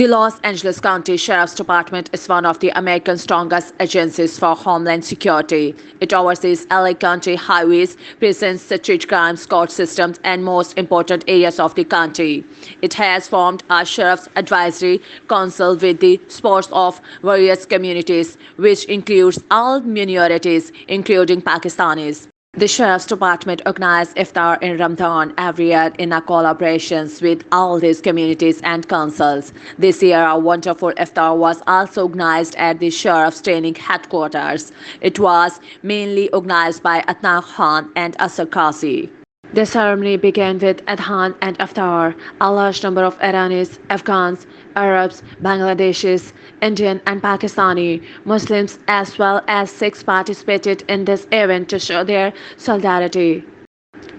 The Los Angeles County Sheriff's Department is one of the America's strongest agencies for homeland security. It oversees LA County highways, prisons, street crimes, court systems, and most important areas of the county. It has formed a Sheriff's Advisory Council with the support of various communities, which includes all minorities, including Pakistanis. The Sheriff's Department organizes Iftar in Ramadan every year in a collaboration with all these communities and councils. This year, a wonderful Iftar was also organized at the Sheriff's Training Headquarters. It was mainly organized by Adnan Khan and Asar Qazi. The ceremony began with Adhan and Iftar. A large number of Iranis, Afghans, Arabs, Bangladeshis, Indian and Pakistani Muslims as well as Sikhs participated in this event to show their solidarity.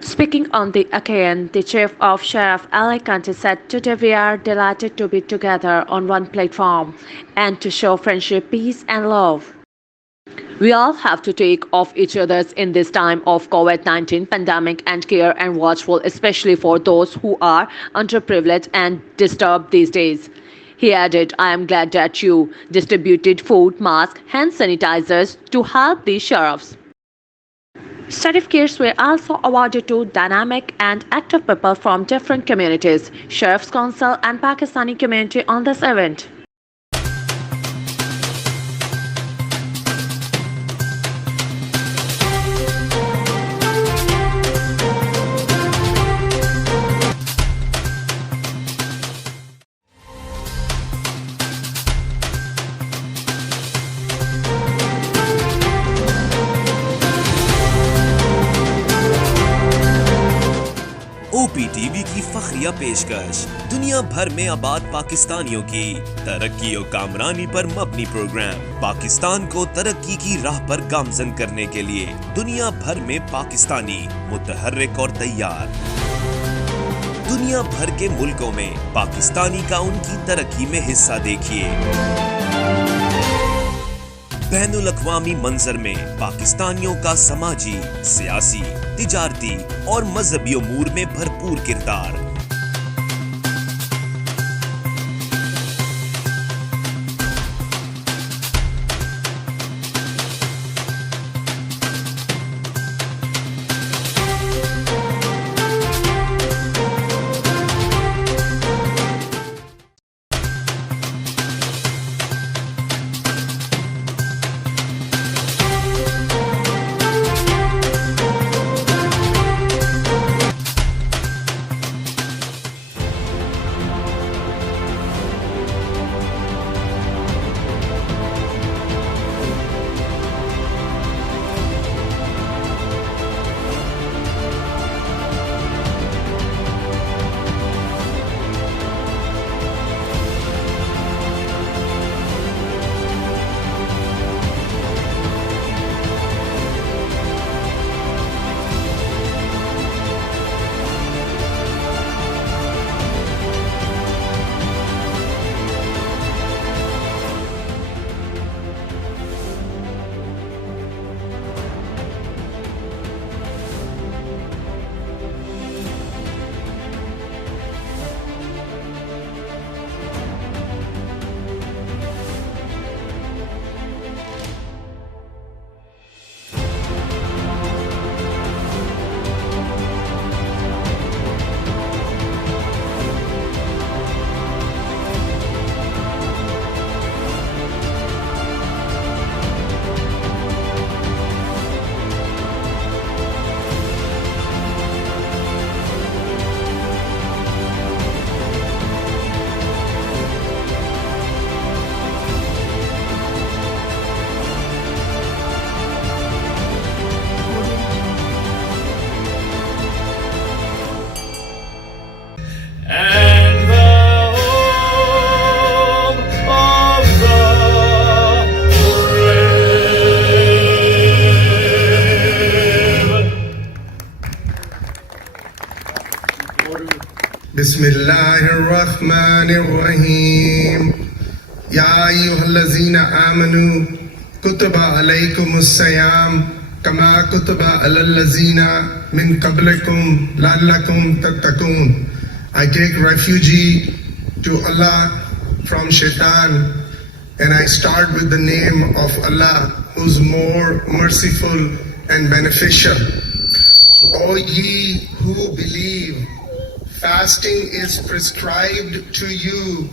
Speaking on the occasion, the chief of Sheriff LA County said, "Today we are delighted to be together on one platform and to show friendship, peace and love. We all have to take of each other's in this time of COVID-19 pandemic and care and watchful, especially for those who are underprivileged and disturbed these days." He added, "I am glad that you distributed food, masks, hand sanitizers to help the sheriffs." Certificates were also awarded to dynamic and active people from different communities, Sheriff's Council and Pakistani community on this event. OPTV की फखरिया पेशकश दुनिया भर में आबाद पाकिस्तानियों की तरक्की और कामरानी पर मबनी प्रोग्राम पाकिस्तान को तरक्की की राह पर गामजन करने के लिए दुनिया भर में पाकिस्तानी मुतहर्रिक और तैयार। दुनिया भर के मुल्कों में पाकिस्तानी का उनकी तरक्की में हिस्सा देखिए। बैनुल अक़वामी मंजर में पाकिस्तानियों का समाजी, सियासी, तिजारती और मजहबी उमूर में भरपूर किरदार। बिस्मिल्लाहिर्रहमानिर्रहीम या अय्युहल्लज़ीना आमनू कुतिबा अलैकुमुस्सियाम कमा कुतिबा अलल्लज़ीना min qablikum la'allakum tattaqun. I take refuge to Allah from Shaitan, and I start with the name of Allah, who's more merciful and beneficial. O ye who believe, fasting is prescribed to you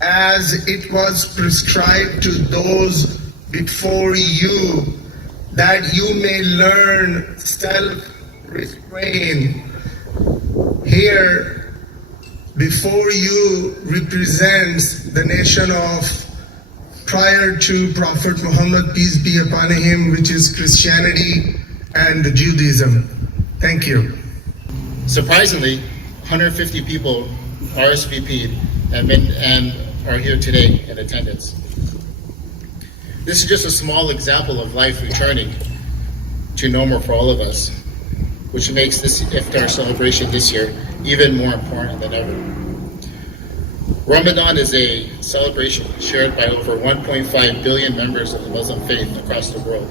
as it was prescribed to those before you, that you may learn self-restraint. Here, before you represents the nation of prior to Prophet Muhammad, peace be upon him, which is Christianity and Judaism. Thank you. Surprisingly, 150 people RSVP'd and are here today in attendance. This is just a small example of life returning to normal for all of us, which makes this Iftar celebration this year even more important than ever. Ramadan is a celebration shared by over 1.5 billion members of the Muslim faith across the world.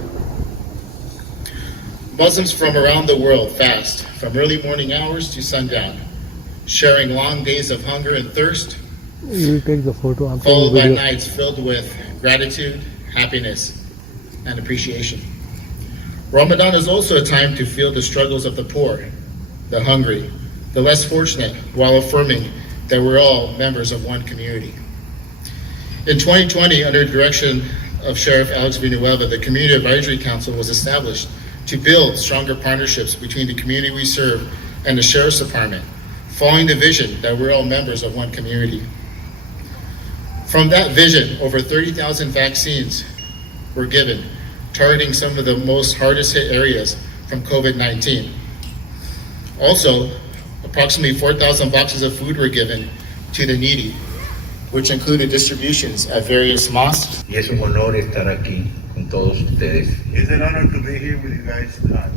Muslims from around the world fast from early morning hours to sundown, sharing long days of hunger and thirst, followed by nights filled with gratitude, happiness, and appreciation. Ramadan is also a time to feel the struggles of the poor, the hungry, the less fortunate, while affirming that we're all members of one community. In 2020, under the direction of Sheriff Alex Villanueva, the Community Advisory Council was established to build stronger partnerships between the community we serve and the Sheriff's Department, following the vision that we're all members of one community. From that vision, over 30,000 vaccines were given, targeting some of the most hardest hit areas from COVID-19. Also, approximately 4,000 boxes of food were given to the needy, which included distributions at various mosques. Y es un honor estar aquí con todos ustedes. It's an honor to be here with you guys tonight.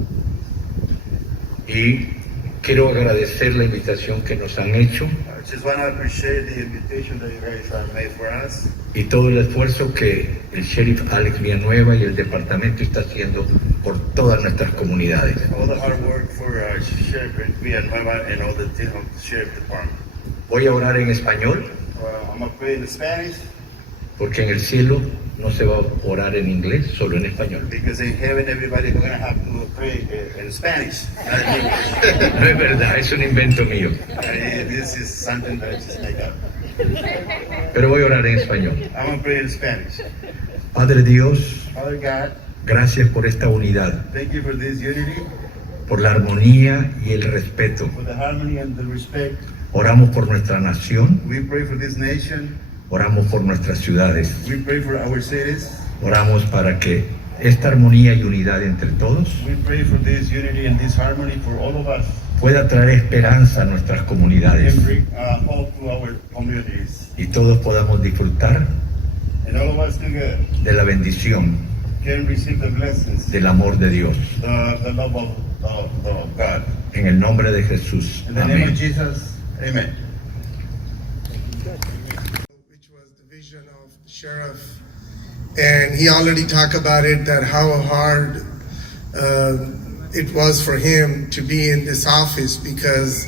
Y quiero agradecer la invitación que nos han hecho I just want to appreciate the invitation that you guys have made for us y todo el esfuerzo que el sheriff Alex Villanueva y el departamento está haciendo por todas nuestras comunidades. and all the hard work for Sheriff Villanueva and all the team of the Sheriff Department. Voy a orar en español I'm going to pray in Spanish porque en el cielo no se va a orar en inglés, solo en español. because in heaven everybody's going to have to pray in Spanish, not in English. No es verdad, es un invento mío, This is something that I just make up. pero voy a orar en español. I'm going to pray in Spanish. Padre Dios, Father God, gracias por esta unidad, thank you for this unity, por la armonía y el respeto. for the harmony and the respect. Oramos por nuestra nación, We pray for this nation. oramos por nuestras ciudades. We pray for our cities. Oramos para que esta armonía y unidad entre todos We pray for this unity and this harmony for all of us. pueda traer esperanza a nuestras comunidades And bring hope to our communities. y todos podamos disfrutar And all of us together de la bendición can receive the blessings, del amor de Dios. the love of God. En el nombre de Jesús. In the name of Amén. Jesus, amen. Which was the vision of the sheriff, and he already talked about it, that how hard it was for him to be in this office because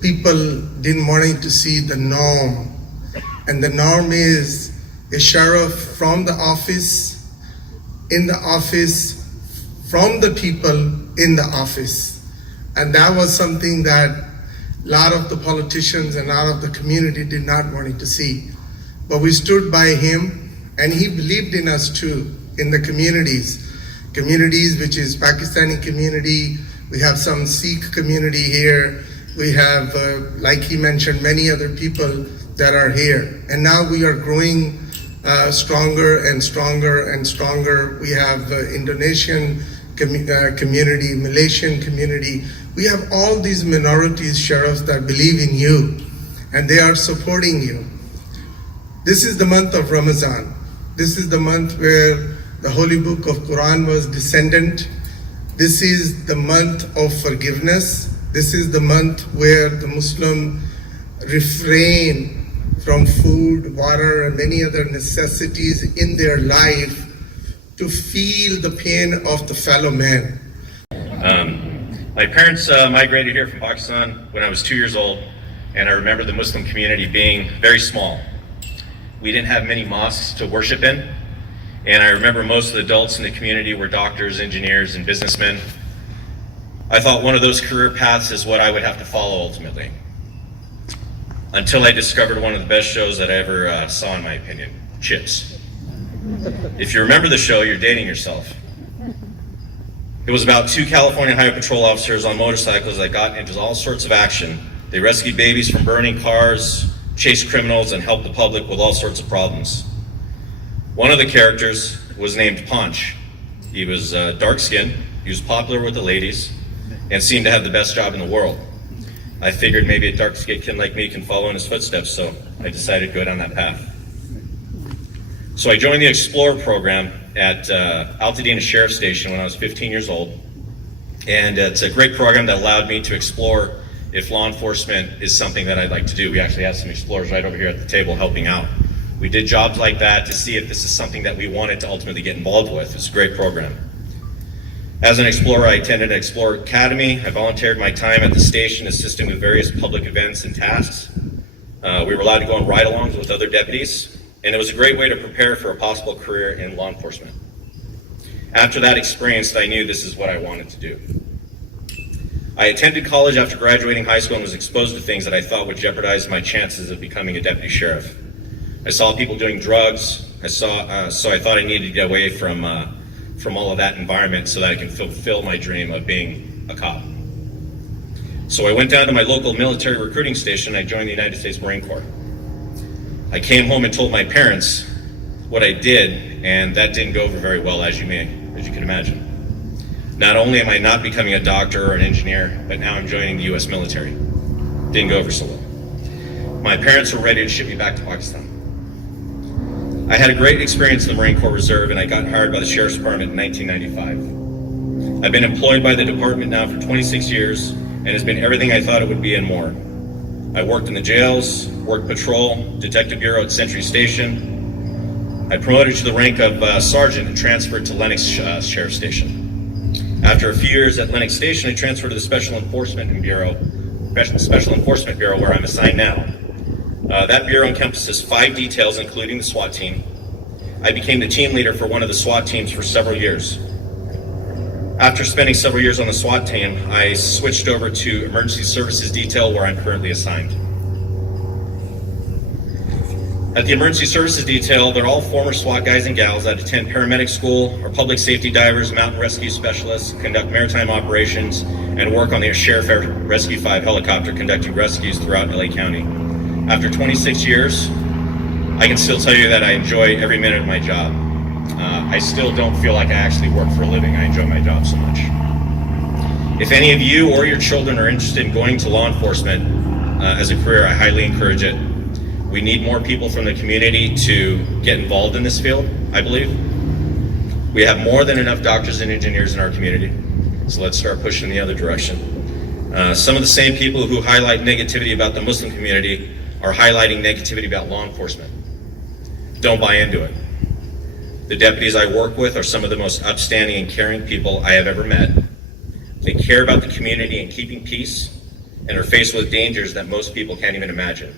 people didn't want to see the norm, and the norm is a sheriff from the office, in the office, from the people in the office. And that was something that a lot of the politicians and a lot of the community did not want to see. But we stood by him, and he believed in us too, in the communities which is Pakistani community. We have some Sikh community here. We have, like he mentioned, many other people that are here. And now we are growing stronger and stronger and stronger. We have Indonesian community, Malaysian community. We have all these minorities, sheriffs, that believe in you, and they are supporting you. This is the month of Ramadan. This is the month where the holy book of Quran was descended. This is the month of forgiveness. This is the month where the Muslim refrain from food, water, and many other necessities in their life to feel the pain of the fellow man. My parents migrated here from Pakistan when I was 2 years old, and I remember the Muslim community being very small. We didn't have many mosques to worship in, and I remember most of the adults in the community were doctors, engineers, and businessmen. I thought one of those career paths is what I would have to follow ultimately, until I discovered one of the best shows that I ever saw, in my opinion, Chips. If you remember the show, you're dating yourself. It was about two California Highway Patrol officers on motorcycles that got into all sorts of action. They rescued babies from burning cars, chased criminals, and helped the public with all sorts of problems. One of the characters was named Punch. He was dark-skinned, he was popular with the ladies, and seemed to have the best job in the world. I figured maybe a dark-skinned kid like me can follow in his footsteps, so I decided to go down that path. So I joined the Explorer program at Altadena Sheriff Station when I was 15 years old. And it's a great program that allowed me to explore if law enforcement is something that I'd like to do. We actually have some explorers right over here at the table helping out. We did jobs like that to see if this is something that we wanted to ultimately get involved with. It's a great program. As an explorer, I attended an Explorer Academy. I volunteered my time at the station assisting with various public events and tasks. We were allowed to go on ride-alongs with other deputies, and it was a great way to prepare for a possible career in law enforcement. After that experience, I knew this is what I wanted to do. I attended college after graduating high school and was exposed to things that I thought would jeopardize my chances of becoming a deputy sheriff. I saw people doing drugs. So I thought I needed to get away from all of that environment so that I can fulfill my dream of being a cop. So I went down to my local military recruiting station. I joined the United States Marine Corps. I came home and told my parents what I did, and that didn't go over very well, as you can imagine. Not only am I not becoming a doctor or an engineer, but now I'm joining the US military. Didn't go over so well. My parents were ready to ship me back to Pakistan. I had a great experience in the Marine Corps Reserve, and I got hired by the Sheriff's Department in 1995. I've been employed by the department now for 26 years, and it's been everything I thought it would be and more. I worked in the jails, worked patrol, detective bureau at Sentry Station. I promoted to the rank of sergeant and transferred to Lenox Sheriff Station. After a few years at Lenox Station, I transferred to the Special Enforcement Bureau where I'm assigned now. That bureau encompasses 5 details, including the SWAT team. I became the team leader for one of the SWAT teams for several years. After spending several years on the SWAT team, I switched over to Emergency Services Detail, where I'm currently assigned. At the Emergency Services Detail, they're all former SWAT guys and gals that attend paramedic school, are public safety divers, mountain rescue specialists, conduct maritime operations, and work on the Sheriff Rescue 5 helicopter conducting rescues throughout LA County. After 26 years, I can still tell you that I enjoy every minute of my job. I still don't feel like I actually work for a living. I enjoy my job so much. If any of you or your children are interested in going to law enforcement as a career, I highly encourage it. We need more people from the community to get involved in this field, I believe. We have more than enough doctors and engineers in our community, so let's start pushing the other direction. Some of the same people who highlight negativity about the Muslim community are highlighting negativity about law enforcement. Don't buy into it. The deputies I work with are some of the most upstanding and caring people I have ever met. They care about the community and keeping peace, and are faced with dangers that most people can't even imagine.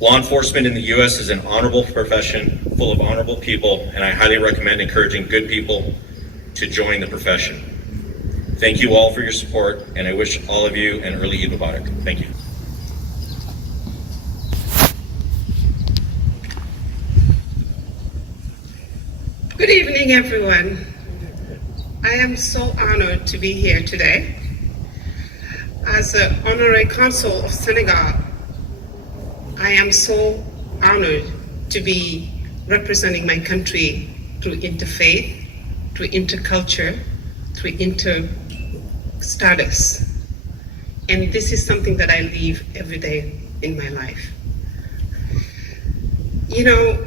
Law enforcement in the U.S. is an honorable profession full of honorable people, and I highly recommend encouraging good people to join the profession. Thank you all for your support, and I wish all of you an early Eid Mubarak. Thank you. Good evening, everyone. I am so honored to be here today. As the Honorary Consul of Senegal, I am so honored to be representing my country through interfaith, through interculture, through inter-status. And this is something that I live every day in my life. You know,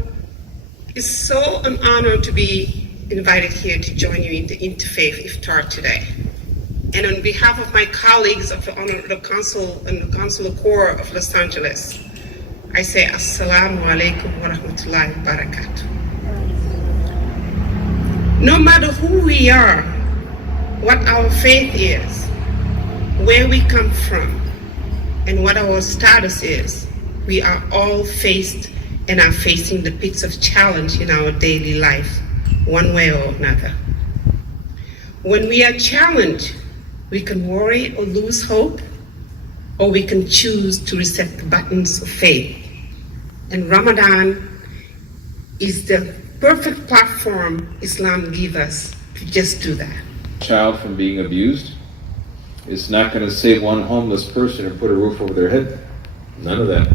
it's so an honor to be invited here to join you in the Interfaith Iftar today. And on behalf of my colleagues of the Consul and the Consular Corps of Los Angeles, I say Assalamu alaikum wa rahmatullahi wa barakatuh. No matter who we are, what our faith is, where we come from, and what our status is, we are all faced and are facing the pits of challenge in our daily life, one way or another. When we are challenged, we can worry or lose hope, or we can choose to reset the buttons of faith. And Ramadan is the perfect platform Islam gives us to just do that. Child from being abused. It's not going to save one homeless person or put a roof over their head. None of that.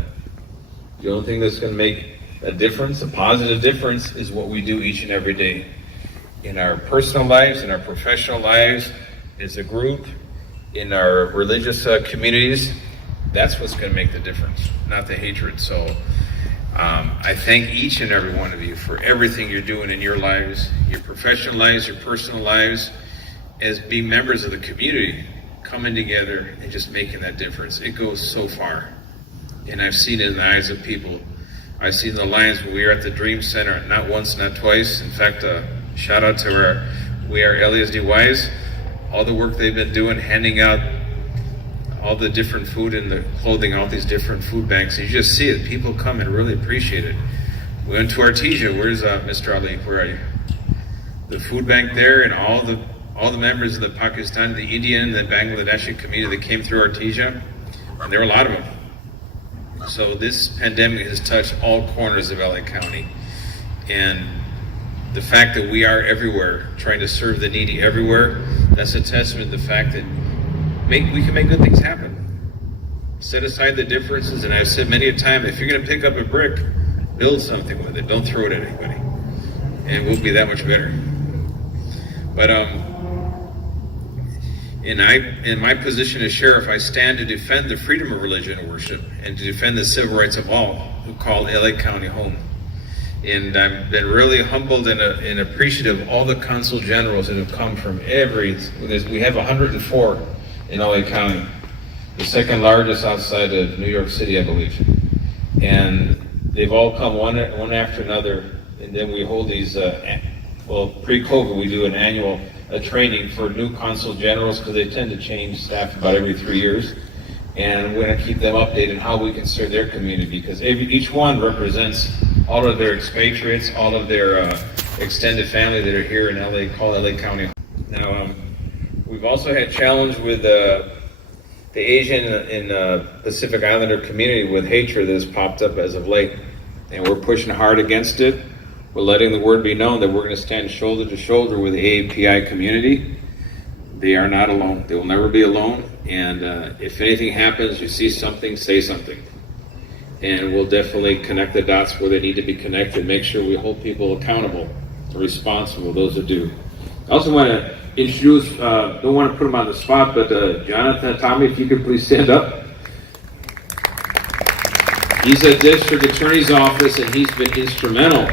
The only thing that's going to make a difference, a positive difference, is what we do each and every day. In our personal lives, in our professional lives, as a group, in our religious communities, that's what's going to make the difference, not the hatred. So I thank each and every one of you for everything you're doing in your lives, your professional lives, your personal lives, as being members of the community, coming together and just making that difference. It goes so far. And I've seen it in the eyes of people. I've seen the lines when we were at the Dream Center, not once, not twice. In fact, shout out to our LASDYs, all the work they've been doing, handing out all the different food and the clothing, all these different food banks. You just see it. People come and really appreciate it. We went to Artesia. Where's Mr. Ali? Where are you? The food bank there, and all the members of the Pakistani, the Indian, the Bangladeshi community that came through Artesia, and there were a lot of them. So this pandemic has touched all corners of LA County, and the fact that we are everywhere, trying to serve the needy everywhere, that's a testament to the fact that we can make good things happen. Set aside the differences, and I've said many a time, if you're going to pick up a brick, build something with it. Don't throw it at anybody, and we'll be that much better. But in my position as sheriff, I stand to defend the freedom of religion and worship, and to defend the civil rights of all who call LA County home. And I've been really humbled and appreciative of all the consul generals that have come from we have 104 in LA County, the second largest outside of New York City, I believe. And they've all come one after another, and then we hold these, pre-COVID, we do an annual training for new consul generals, because they tend to change staff about every 3 years. And we're going to keep them updated on how we can serve their community, because each one represents all of their expatriates, all of their extended family that are here in LA, call LA County. Now, we've also had challenge with the Asian and Pacific Islander community with hatred that has popped up as of late. And we're pushing hard against it. We're letting the word be known that we're going to stand shoulder to shoulder with the AAPI community. They are not alone. They will never be alone. And if anything happens, you see something, say something. And we'll definitely connect the dots where they need to be connected, make sure we hold people accountable, responsible, those that do. I also want to introduce, don't want to put him on the spot, but Jonathan Tommy, if you could please stand up. He's at District Attorney's Office, and he's been instrumental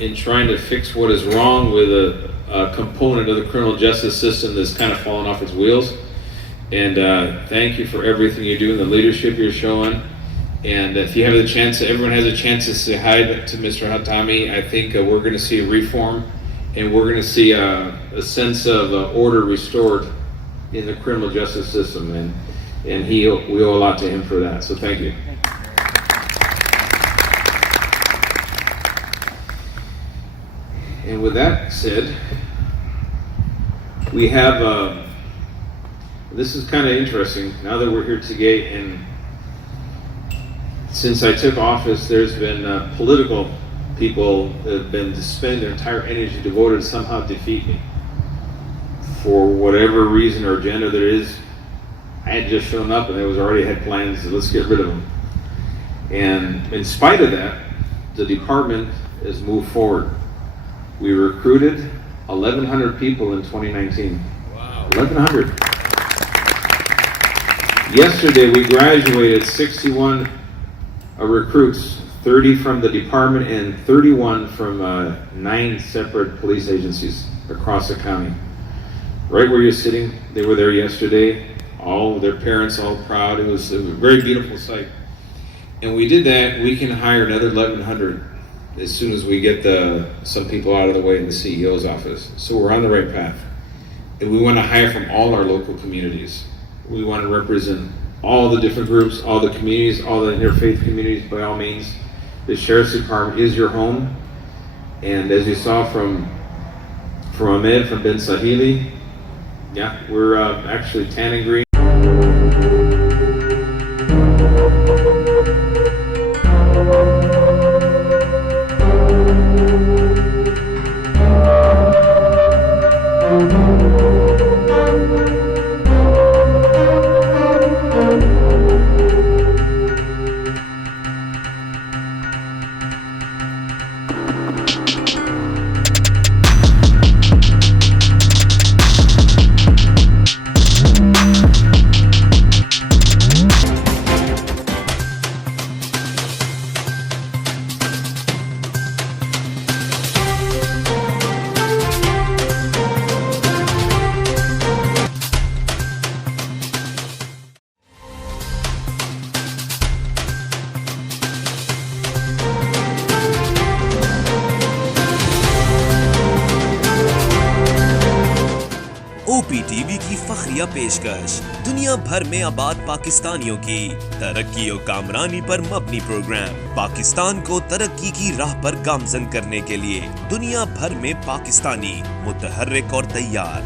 in trying to fix what is wrong with a component of the criminal justice system that's kind of fallen off its wheels. And thank you for everything you do and the leadership you're showing. And if you have the chance, everyone has a chance to say hi to Mr. Hatami. I think we're going to see a reform, and we're going to see a sense of order restored in the criminal justice system. And we owe a lot to him for that. So thank you. And with that said, we have, this is kind of interesting, now that we're here today, and since I took office, there's been political people that have been to spend their entire energy devoted to somehow defeat me. For whatever reason or agenda there is, I had just shown up and they already had plans to let's get rid of them. And in spite of that, the department has moved forward. We recruited 1,100 people in 2019. Wow. 1,100. Yesterday we graduated 61 recruits, 30 from the department and 31 from 9 separate police agencies across the county. Right where you're sitting, they were there yesterday, all their parents all proud. It was a very beautiful sight. And we did that. We can hire another 1,100 as soon as we get some people out of the way in the CEO's office. So we're on the right path. And we want to hire from all our local communities. We want to represent all the different groups, all the communities, all the interfaith communities, by all means, the Sheriff's Department is your home. And as you saw from Ahmed, from Ben Sahili, yeah, we're actually tan and green. ओपीटीवी की फखरिया पेशकश दुनिया भर में आबाद पाकिस्तानियों की तरक्की और कामरानी पर मबनी प्रोग्राम पाकिस्तान को तरक्की की राह पर गामजन करने के लिए दुनिया भर में पाकिस्तानी मुतहर्रिक और तैयार।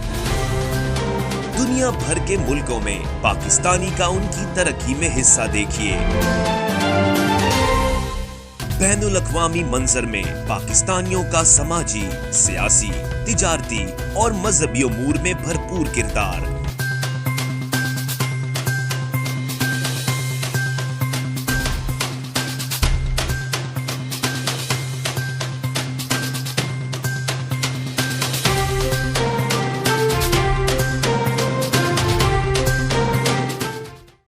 दुनिया भर के मुल्कों में पाकिस्तानी का उनकी तरक्की में हिस्सा देखिए। बैनुल अक़वामी मंजर में पाकिस्तानियों का समाजी, सियासी, तिजारती और मजहबी उमूर में भरपूर किरदार।